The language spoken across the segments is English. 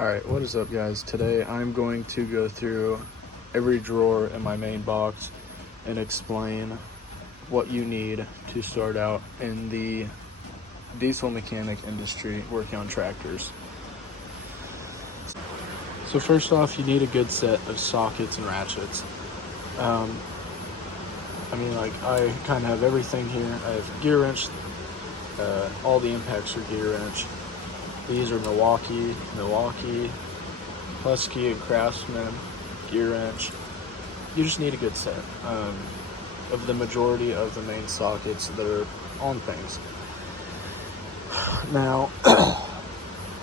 Alright, what is up guys? Today I'm going to go through every drawer in my main box and explain what you need to start out in the diesel mechanic industry working on tractors. So first off, you need a good set of sockets and ratchets. I kind of have everything here. I have gear wrench, all the impacts are gear wrench. These are Milwaukee, Husky, and Craftsman gear wrench. You just need a good set of the majority of the main sockets that are on things. Now,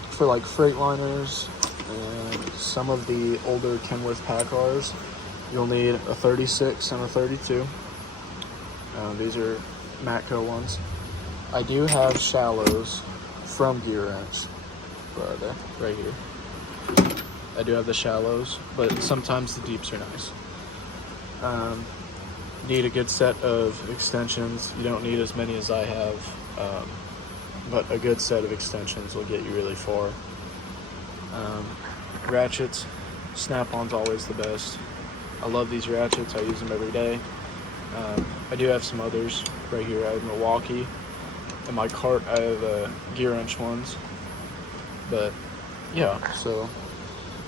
for like Freightliners and some of the older Kenworth Packars, you'll need a 36 and a 32. These are Matco ones. I do have shallows from Gear Wrench. Where are they? Right here. I do have the shallows, but sometimes the deeps are nice. Need a good set of extensions. You don't need as many as I have, but a good set of extensions will get you really far. Ratchets, Snap-on's always the best. I love these ratchets. I use them every day. I do have some others right here. I have Milwaukee. In my cart, I have Gear Wrench ones. But yeah, so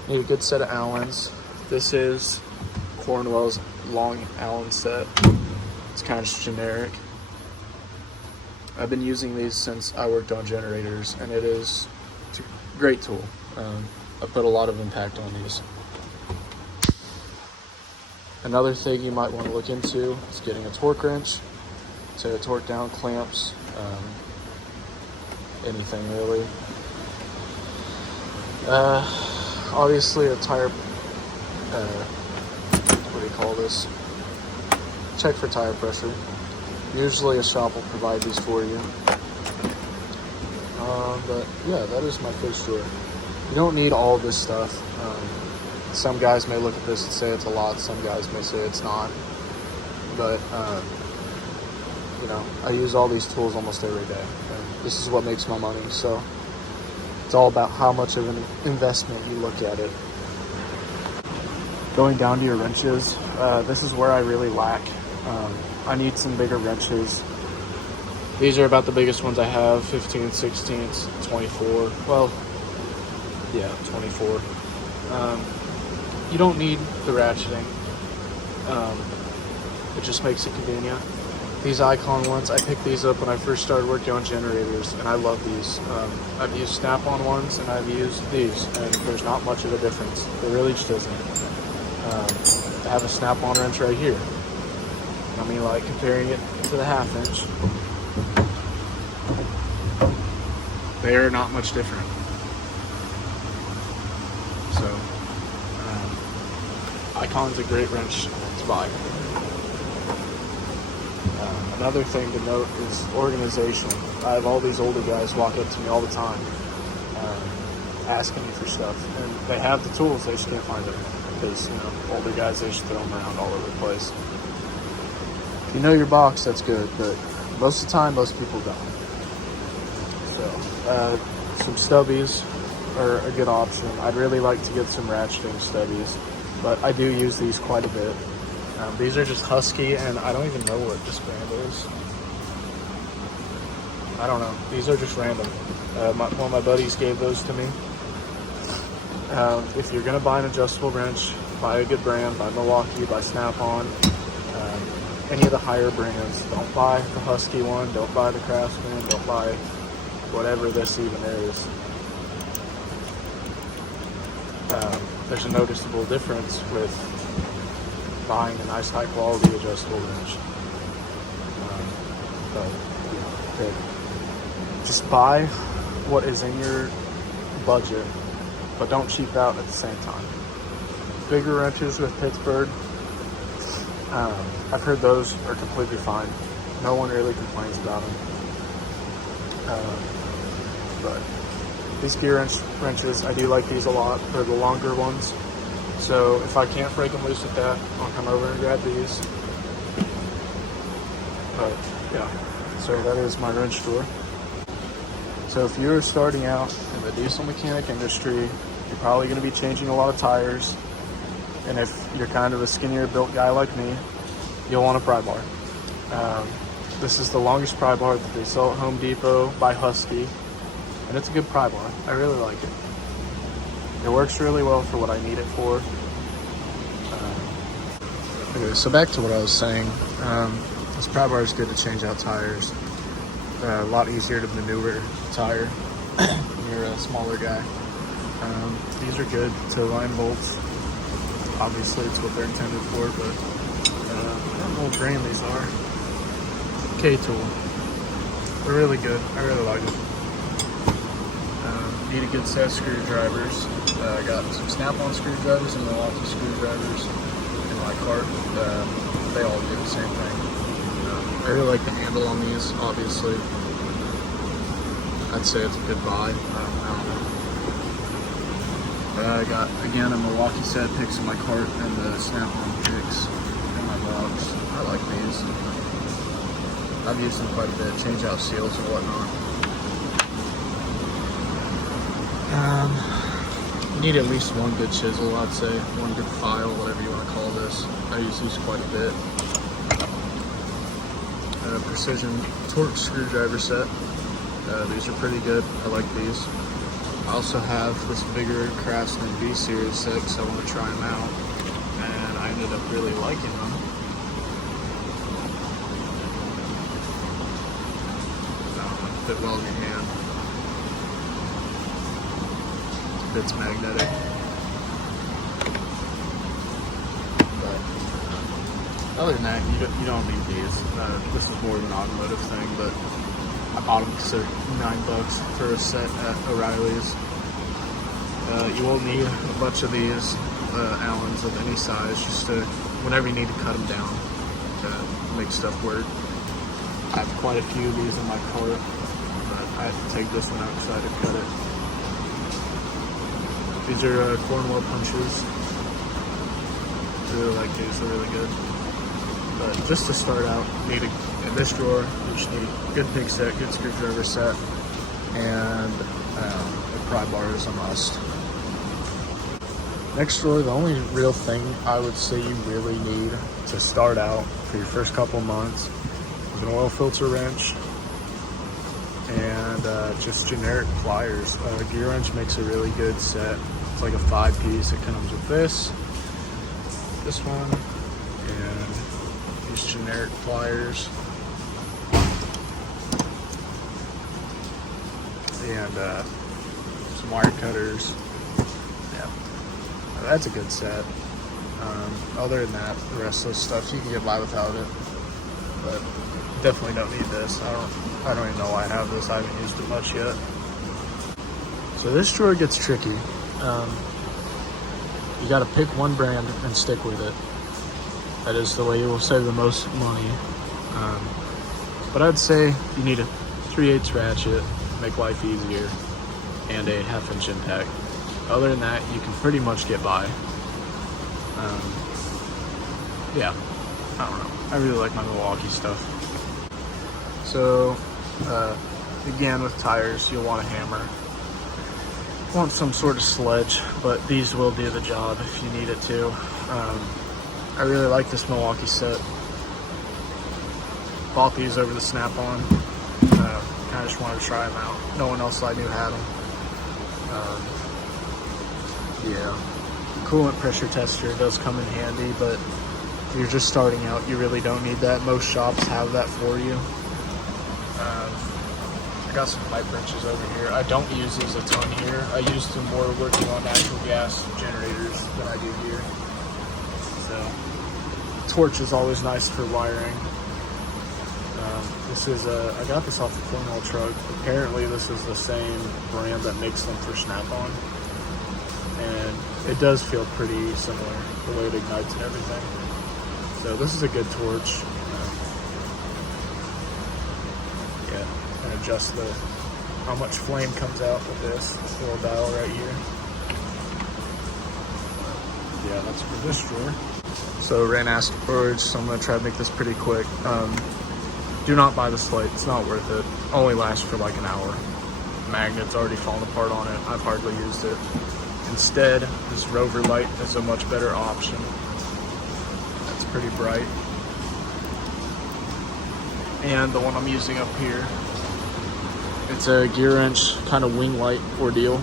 need a good set of Allens. This is Cornwell's long Allen set. It's kind of just generic. I've been using these since I worked on generators, and it's a great tool. I put a lot of impact on these. Another thing you might want to look into is getting a torque wrench to torque down clamps, anything really. Obviously a tire, what do you call this? Check for tire pressure. Usually a shop will provide these for you. But yeah, that is my first drawer. You don't need all this stuff. Some guys may look at this and say it's a lot, some guys may say it's not. But, I use all these tools almost every day. And this is what makes my money, so it's all about how much of an investment you look at it. Going down to your wrenches, this is where I really lack. I need some bigger wrenches. These are about the biggest ones I have, 15, 16, 24. Well, yeah, 24. You don't need the ratcheting. It just makes it convenient. These Icon ones, I picked these up when I first started working on generators, and I love these. I've used Snap-on ones, and I've used these, and there's not much of a difference. There really just isn't. I have a Snap-on wrench right here. Comparing it to the half-inch, they are not much different. So, Icon's a great wrench to buy. Another thing to note is organization. I have all these older guys walk up to me all the time, asking me for stuff, and they have the tools, they just can't find them because older guys, they just throw them around all over the place. If you know your box, that's good, but most of the time, most people don't. So, some stubbies are a good option. I'd really like to get some ratcheting stubbies, but I do use these quite a bit. These are just Husky, and I don't even know what this brand is. I don't know. These are just random. One of my buddies gave those to me. If you're going to buy an adjustable wrench, buy a good brand. Buy Milwaukee, buy Snap-on, any of the higher brands. Don't buy the Husky one. Don't buy the Craftsman. Don't buy whatever this even is. There's a noticeable difference with buying a nice high quality adjustable wrench. Just buy what is in your budget, but don't cheap out at the same time. Bigger wrenches with Pittsburgh, I've heard those are completely fine. No one really complains about them. But these gear wrenches, I do like these a lot. They're the longer ones. So if I can't break them loose with that, I'll come over and grab these. But yeah, so that is my wrench drawer. So if you're starting out in the diesel mechanic industry, you're probably going to be changing a lot of tires. And if you're kind of a skinnier built guy like me, you'll want a pry bar. This is the longest pry bar that they sell at Home Depot by Husky. And it's a good pry bar. I really like it. It works really well for what I need it for. Okay, so back to what I was saying. This pry bar is good to change out tires. A lot easier to maneuver a tire when you're a smaller guy. These are good to line bolts. Obviously, it's what they're intended for, but I don't know what brand these are. K-Tool. They're really good. I really like them. Need a good set of screwdrivers. I got some Snap-on screwdrivers and Milwaukee screwdrivers in my cart. They all do the same thing. I really like the handle on these, obviously. I'd say it's a good buy. I don't know. I got, again, a Milwaukee set of picks in my cart and the Snap-on picks in my box. I like these. I've used them quite a bit, change out seals and whatnot. You need at least one good chisel, I'd say. One good file, whatever you want to call this. I use these quite a bit. Precision torque screwdriver set. These are pretty good. I like these. I also have this bigger Craftsman V-Series set because I want to try them out. And I ended up really liking them. Fit well in your hand. It's magnetic. But other than that, you don't need these. This is more of an automotive thing, but I bought them because they're $9 for a set at O'Reilly's. You won't need a bunch of these Allens of any size, just to, whenever you need to cut them down to make stuff work. I have quite a few of these in my cart, but I had to take this one out because I had to cut it. These are Cornwell punches. I really like these, they're really good. But just to start out, in this drawer, you just need a good pick set, good screwdriver set, and a pry bar is a must. Next drawer, the only real thing I would say you really need to start out for your first couple months is an oil filter wrench and just generic pliers. Gear Wrench makes a really good set. It's like a 5-piece. It comes with this one, and these generic pliers, and some wire cutters. Yeah, that's a good set. Other than that, the rest of the stuff you can get by without it, but definitely don't need this. I don't even know why I have this. I haven't used it much yet. So this drawer gets tricky. You got to pick one brand and stick with it. That is the way you will save the most money. But I'd say you need a 3/8 ratchet, make life easier, and a 1/2-inch impact. Other than that, you can pretty much get by. Yeah, I don't know. I really like my Milwaukee stuff. So, again, with tires, you'll want a hammer. Want some sort of sledge, but these will do the job if you need it to. I really like this Milwaukee set. Bought these over the Snap-on. Kind of just wanted to try them out. No one else I knew had them. Yeah, coolant pressure tester does come in handy, but if you're just starting out, you really don't need that. Most shops have that for you. I got some pipe wrenches over here. I don't use these a ton here. I use them more working on natural gas generators than I do here. So, torch is always nice for wiring. This is I got this off the Cornwell truck. Apparently this is the same brand that makes them for Snap-on. And it does feel pretty similar, the way it ignites and everything. So this is a good torch. And adjust how much flame comes out with this little dial right here. Yeah, that's for this drawer. So ran acid storage, so I'm gonna try to make this pretty quick. Do not buy this light, it's not worth it. Only lasts for like an hour. magnet's already fallen apart on it. I've hardly used it. Instead, this Rover light is a much better option. That's pretty bright. And the one I'm using up here, it's a gear wrench kind of wing light ordeal.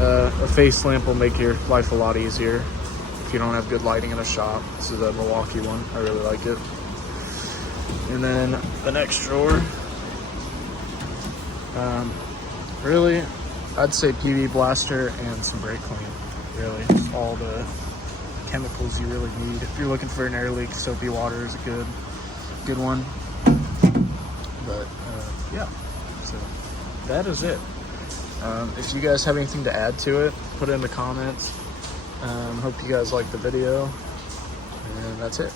A face lamp will make your life a lot easier if you don't have good lighting in a shop. This is a Milwaukee one. I really like it. And then the next drawer, really, I'd say PB Blaster and some brake clean. Really, all the chemicals you really need. If you're looking for an air leak, soapy water is a good one. But yeah, so that is it. If you guys have anything to add to it, put it in the comments. Hope you guys like the video, and that's it.